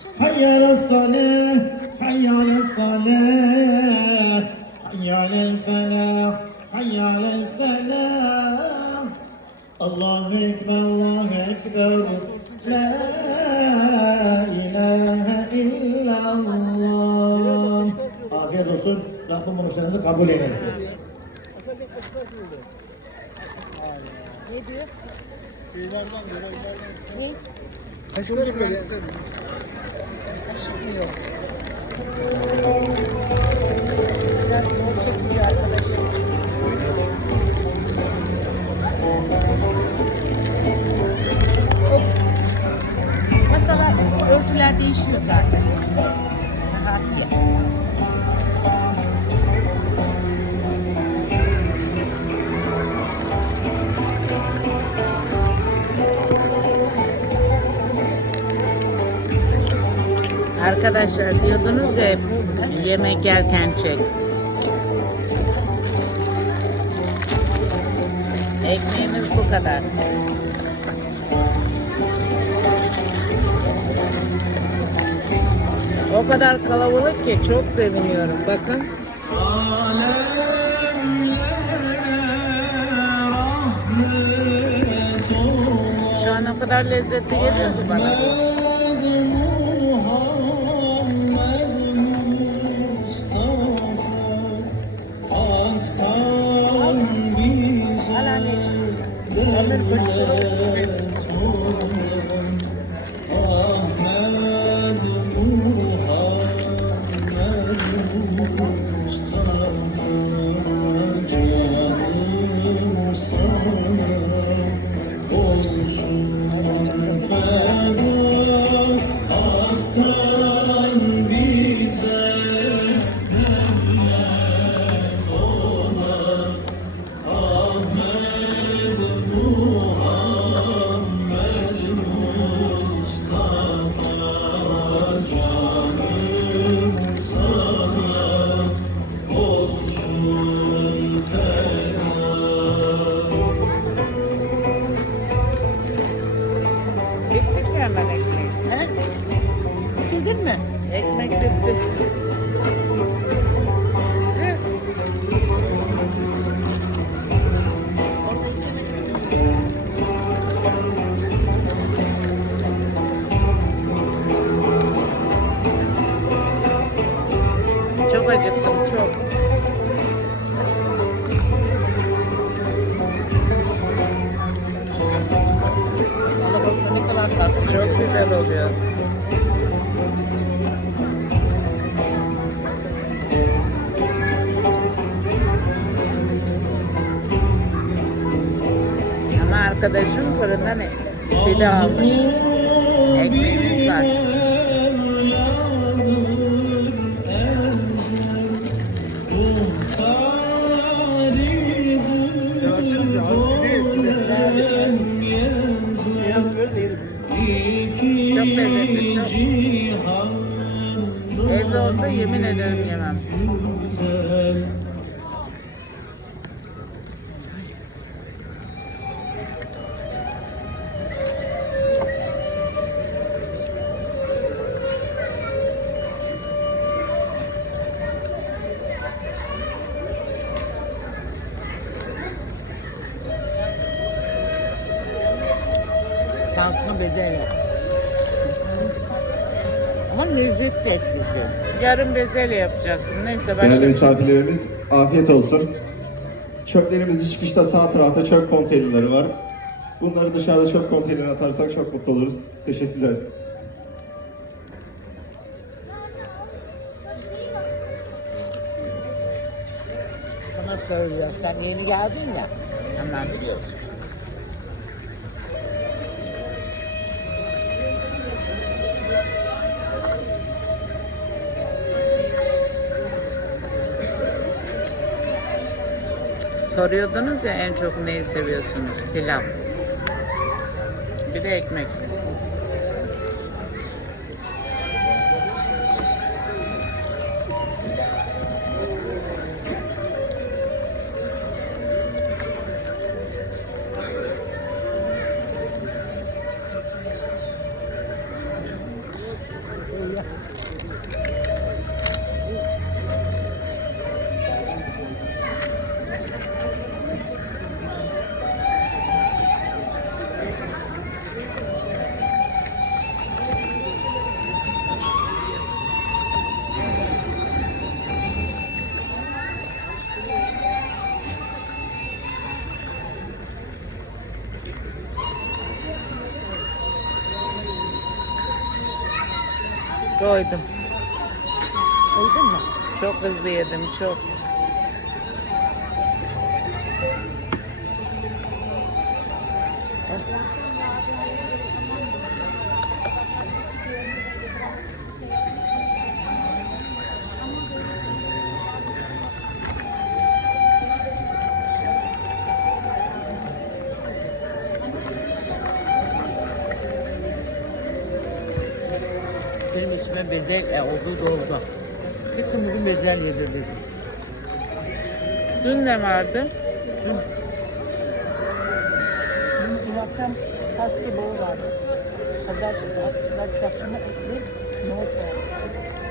Hayyal salah, hayyal salah, hayyal felah, hayyal felah. Allahu ekber, Allahu ekber. La ilahe illallah. Afiyet olsun. Rabbim bunu senenizi kabul eylesin. Ne diyor? Şeylerden, görevlerden. Ne? Aşkım böyle. Aşkım yok. Çok. Masalar, örtüler değişiyor zaten. Harfiye. Arkadaşlar diyordunuz ya yemek yerken çek. Ekmeğimiz bu kadar. O kadar kalabalık ki çok seviniyorum. Bakın. Şu an o kadar lezzetli geliyordu bana Ekmek bitti. Tüh. Çok acıktım çok. Alabalıkta arkadaşım fırından pide almış. Ekmeğimiz var. Çok lezzetli, çok. Evde olsa yemin ederim yemem. Şansını bezelye. Ama lezzetli etkisi. Yarın bezelye yapacaktım. Neyse başka Değerli şey. misafirlerimiz afiyet olsun. Çöplerimiz çıkışta sağ tarafta çöp konteynerleri var. Bunları dışarıda çöp konteynerine atarsak çok mutlu oluruz. Teşekkürler. Sana söylüyorum. Sen yeni geldin ya. Tamam. Biliyorsun. Soruyordunuz ya en çok neyi seviyorsunuz? Pilav. Bir de ekmek. Doydum. Uydun mu? Çok hızlı yedim çok. Benim içime bezelye olduğu doğru. Kesin bugün bezelye yedir dedim. Dün ne vardı? Dün akşam kaske boğu vardı. Pazar pazar akşamı etli nohut vardı.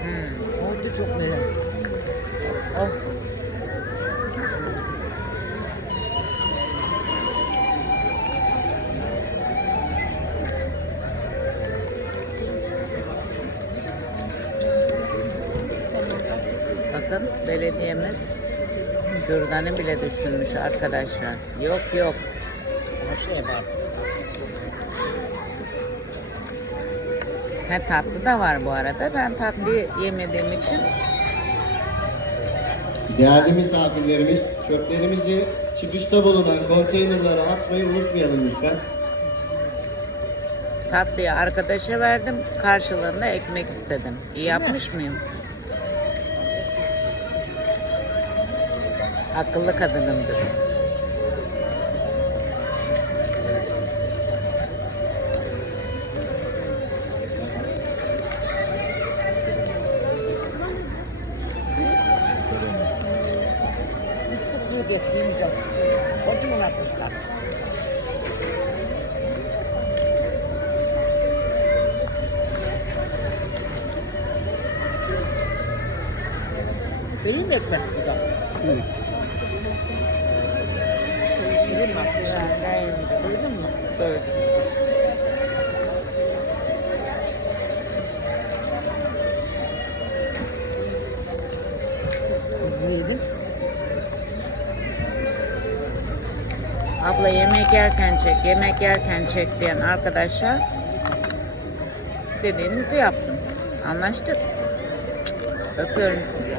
Hmm. Nohutu çok merak. Oh. Belediyemiz kürdanı bile düşünmüş arkadaşlar. Yok yok. Bak. Ha tatlı da var bu arada. Ben tatlı yemediğim için Değerli misafirlerimiz, çöplerimizi çıkışta bulunan konteynerlara atmayı unutmayalım lütfen. tatlıyı arkadaşa verdim. Karşılığında ekmek istedim. İyi yapmış mıyım? Akıllı kadınımdır. Geçtiğimiz yok. Kocaman atmışlar. Senin mi ekmek bu da? Senin bak ya. Duydun mu? Böyle. Hızlı yedin. Abla yemek yerken çek, yemek yerken çek diyen arkadaşlar dediğimizi yaptım. Anlaştık. Öpüyorum sizi.